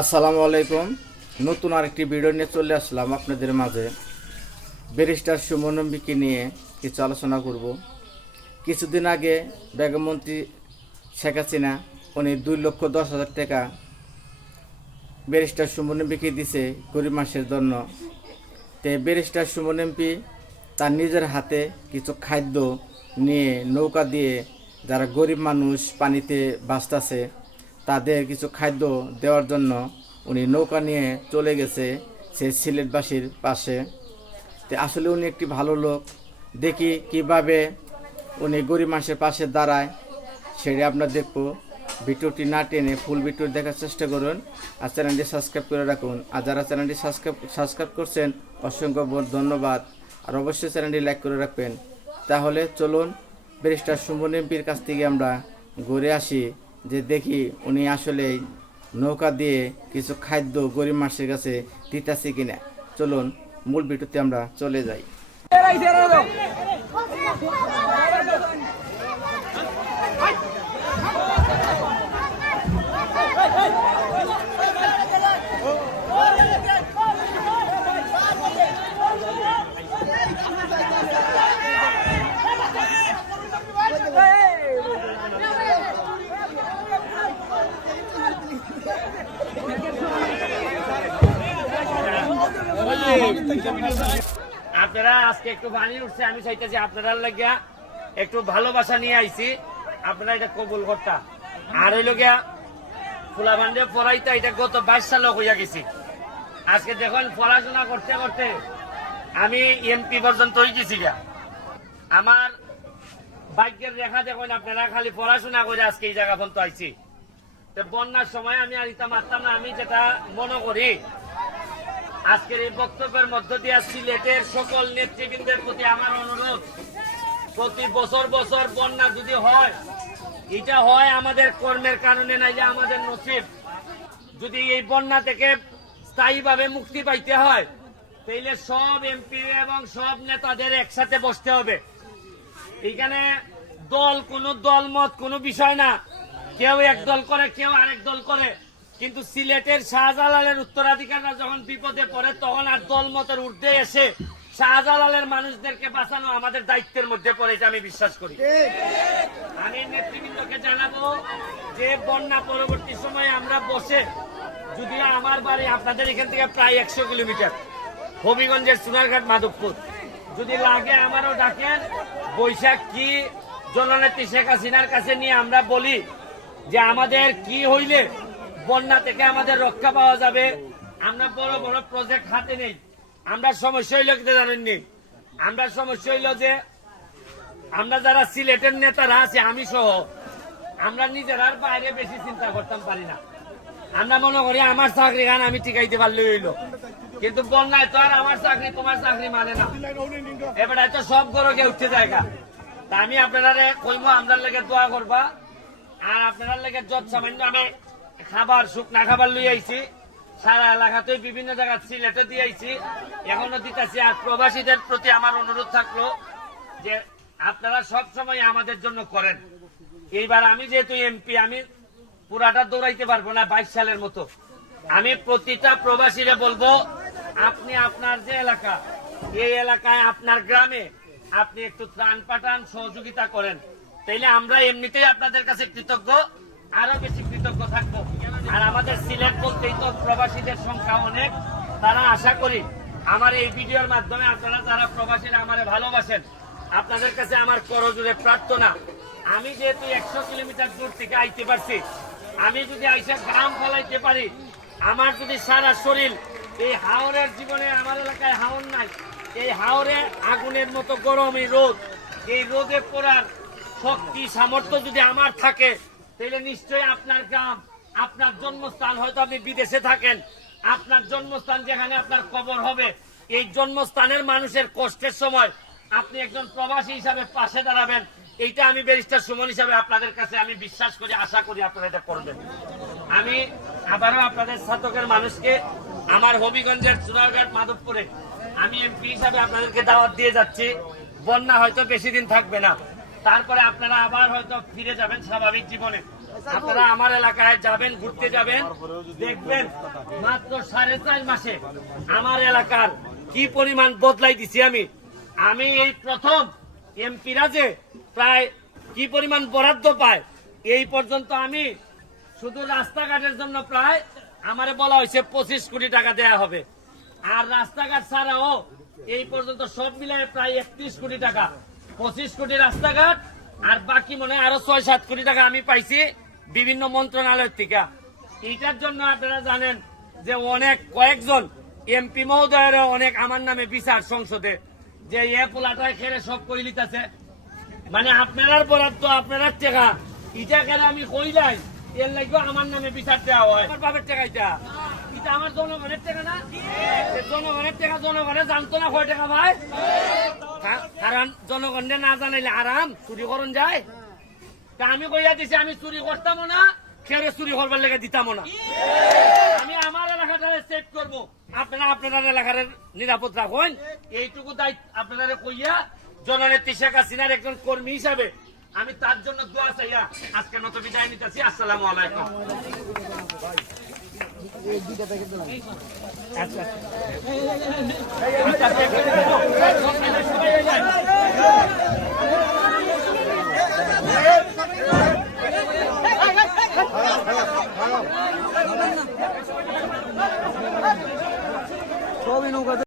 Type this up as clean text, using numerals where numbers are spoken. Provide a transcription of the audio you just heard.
আসসালামু আলাইকুম। নতুন আরেকটি ভিডিও নিয়ে চলে আসলাম আপনাদের মাঝে। ব্যারিস্টার সুমন এমপিকে নিয়ে কিছু আলোচনা করব। কিছুদিন আগে বেগমমন্ত্রী শেখ হাসিনা উনি 2,10,০০০ টাকা ব্যারিস্টার সুমন এমপিকে দিছে গরিব মানুষের জন্য। তো ব্যারিস্টার সুমন এমপি তার নিজের হাতে কিছু খাদ্য নিয়ে নৌকা দিয়ে যারা গরিব মানুষ পানিতে ভাসতেছে তাদের কিছু খাদ্য দেওয়ার জন্য উনি নৌকা নিয়ে চলে গেছে সে সিলেটবাসীর পাশে। তো আসলে উনি একটি ভালো লোক। দেখি কিভাবে উনি গরিব মানুষের পাশে দাঁড়ায় সেটা আপনার দেখবো। ভিডিওটি না টেনে ফুল ভিডিও দেখার চেষ্টা করুন আর চ্যানেলটি সাবস্ক্রাইব করে রাখুন। আর যারা চ্যানেলটি সাবস্ক্রাইব করছেন অসংখ্য ধন্যবাদ। আর অবশ্যই চ্যানেলটি লাইক করে রাখবেন। তাহলে চলুন ব্যারিস্টার সুমন এমপির কাছ থেকে আমরা ঘুরে আসি, যে দেখি উনি আসলেই নৌকা দিয়ে কিছু খাদ্য গরিব মানুষের কাছে দিতেছে কিনা। চলুন মূল ভিডিওতে আমরা চলে যাই। আপনারা আজকে একটু পানি উঠছে, আমি চাইতেছি আপনারা লাগিয়া একটু ভালোবাসা নিয়ে আইছি, আপনারা এটা কবুল করতা। আর হইল গিয়া ফুলা বান্ধে পড়াইতা, এটা গত 22 সালে হইয়া গেছি। আজকে দেখুন পড়াশোনা করতে করতে আমি এমপি পর্যন্ত হয়ে গেছি গা। আমার ভাগ্যের রেখা দেখুন আপনারা, খালি পড়াশোনা করে আজকে এই জায়গা পর্যন্ত আইছি। বন্যার সময় আমি আর ইতা মারতাম না। আমি যেটা মনে করি আজকের এই বক্তব্যের মধ্য দিয়ে সিলেটের সকল নেতৃবৃন্দের প্রতি আমার অনুরোধ, প্রতি বছর বছর বন্যা যদি হয়, এটা হয় আমাদের কর্মের কারণে, নাইলে আমাদের নসিব। যদি এই বন্যা থেকে স্থায়ীভাবে মুক্তি পাইতে হয় তাইলে সব এমপি এবং সব নেতাদের একসাথে বসতে হবে। এখানে কোনো দল মত কোনো বিষয় না। কেউ এক দল করে, কেউ আরেক দল করে, কিন্তু সিলেটের শাহজালালের উত্তরাধিকাররা যখন বিপদে পড়ে তখন আর দল মতের ঊর্ধ্বে এসে শাহজালালের মানুষদেরকে বাঁচানো আমাদের দায়িত্বের মধ্যে পড়ে, এটা আমি বিশ্বাস করি। আমি নেতৃবৃন্দকে জানাবো যে বন্যা পরবর্তী সময়ে আমরা বসে, যদিও আমার বাড়ি আপনাদের এখান থেকে প্রায় 100 কিলোমিটার, হবিগঞ্জের সোনারঘাট মাধবপুর, যদি লাগে আমারও ডাকেন। বৈশাখ কি জননেত্রী শেখ হাসিনার কাছে নিয়ে আমরা বলি যে আমাদের কি হইলে বন্যা থেকে আমাদের রক্ষা পাওয়া যাবে। আমরা বড় বড় প্রজেক্ট হাতে নেই। আমরা সমস্যা হইল কি জানেননি, আমরা সমস্যা হইল যে আমরা যারা সিলেটের নেতারা আছে, আমি সহ, আমরা নিজেরার বাইরে বেশি চিন্তা করতাম পারি না। আমরা মনে করি আমার চাকরি গান আমি টিকাইতে পারলে হইল, কিন্তু বন্যায় তো আর আমার চাকরি তোমার চাকরি মানে না। এবার তো সব গরকে উঠতে জায়গা। তা আমি আপনারা কইমো আপনার লেগে দোয়া করবা। আর আপনার লেগে যত সামান্য আমি খাবার শুকনা খাবার লই আইছি, সারা এলাকাতে বিভিন্ন জায়গা সিলেটে দিয়ে আইছি, এখনো দিতেছি। আর প্রবাসীদের প্রতি আমার অনুরোধ থাকলো যে আপনারা সব সময় আমাদের জন্য করেন। এইবার আমি যেহেতু এমপি, আমি পুরাটা দৌড়াইতে পারবো না 22 সালের মতো। আমি প্রতিটা প্রবাসীরা বলবো, আপনি আপনার যে এলাকা, এই এলাকায় আপনার গ্রামে আপনি একটু ত্রাণ পাঠান, সহযোগিতা করেন। তাইলে আমরা এমনিতেই আপনাদের কাছে কৃতজ্ঞ, আরো বেশি কৃতজ্ঞ থাকবো। আর আমাদের সিলেট বলতেই তো প্রবাসীদের সংখ্যা অনেক। তারা আশা করি আমার এই ভিডিওর মাধ্যমে আপনারা যারা প্রবাসীরা আমারে ভালোবাসেন, আপনাদের কাছে আমার করজোড়ে প্রার্থনা, আমি যেহেতু 100 কিলোমিটার দূর থেকে আইতে পারছি, আমি যদি আইসা গ্রাম ফলাইতে পারি, আমার যদি সারা শরীর এই হাওরের জীবনে, আমার এলাকায় হাওর নাই, এই হাওরে আগুনের মতো গরম এই রোদ, এই রোদে পড়ার শক্তি সামর্থ্য যদি আমার থাকে, তাহলে নিশ্চয়ই আপনার গ্রাম, আপনার জন্মস্থান, হয়তো আপনি বিদেশে থাকেন, আপনার জন্মস্থান যেখানে আপনার কবর হবে, এই জন্মস্থানের মানুষের কষ্টের সময় আপনি একজন প্রবাসী হিসাবে পাশে দাঁড়াবেন। এইটা আমি ব্যারিস্টার সুমন হিসাবে আপনাদের কাছে আমি বিশ্বাস করি, আশা করি আপনারা এটা করবেন। আমি আবারও আপনাদের ছাতকের মানুষকে আমার হবিগঞ্জের সোনারঘাট মাধবপুরে আমি এমপি হিসাবে আপনাদেরকে দাওয়াত দিয়ে যাচ্ছি। বন্যা হয়তো বেশি দিন থাকবে না, তারপরে আপনারা আবার হয়তো ফিরে যাবেন স্বাভাবিক জীবনে। আপনারা আমার এলাকায় যাবেন, ঘুরতে যাবেন, দেখবেন মাত্র 4.5 মাসে আমার এলাকার কি পরিমাণ বদলাই দিছি আমি এই প্রথম এমপিরা যে প্রায় কি পরিমাণ বরাদ্দ পায়, এই পর্যন্ত আমি শুধু রাস্তাঘাটের জন্য প্রায় আমারে বলা হয়েছে 25 কোটি টাকা দেয়া হবে। আর রাস্তাঘাট ছাড়াও এই পর্যন্ত সব মিলিয়ে প্রায় 31 কোটি টাকা, 25 কোটি রাস্তাঘাট, আর বাকি মনে হয় আরো 6-7 কোটি টাকা আমি পাইছি বিভিন্ন মন্ত্রণালয় থেকে। এইটার জন্য আপনারা জানেন যে অনেক কয়েকজন এমপি মহোদয়ের অনেক আমার নামে বিচার সংসদে যে এ পোলাটায় খেলে সব কই লিতাছে, মানে আপনার বরাদ্দ আপনার টাকা, এটা কেন আমি কই যাই এর লাগবে আমার নামে বিচার দেওয়া হয়। আমার বাপের টাকা এটা আমার জনগণের টাকা না, জনগণের টাকা জনগণে জানতো না কয় টাকা ভাই, কারণ জনগণে না জানাইলে আরাম চুরি করন যায়। তা আমি কইয়া দিছি আমি চুরি করতাম না, খেরে চুরি করবার লেগে দিতাম না। আমি আমার এলাকাটা সেভ করবো, আপনারা আপনার এলাকার নিরাপদ রাখুন, এইটুকু দায়িত্ব আপনারা কইয়া জননেত্রী শেখ হাসিনার একজন কর্মী হিসাবে আমি তার জন্য দোয়া চাইয়া আজকের মতো বিদায় নিতেছি। আসসালামু আলাইকুম। আচ্ছা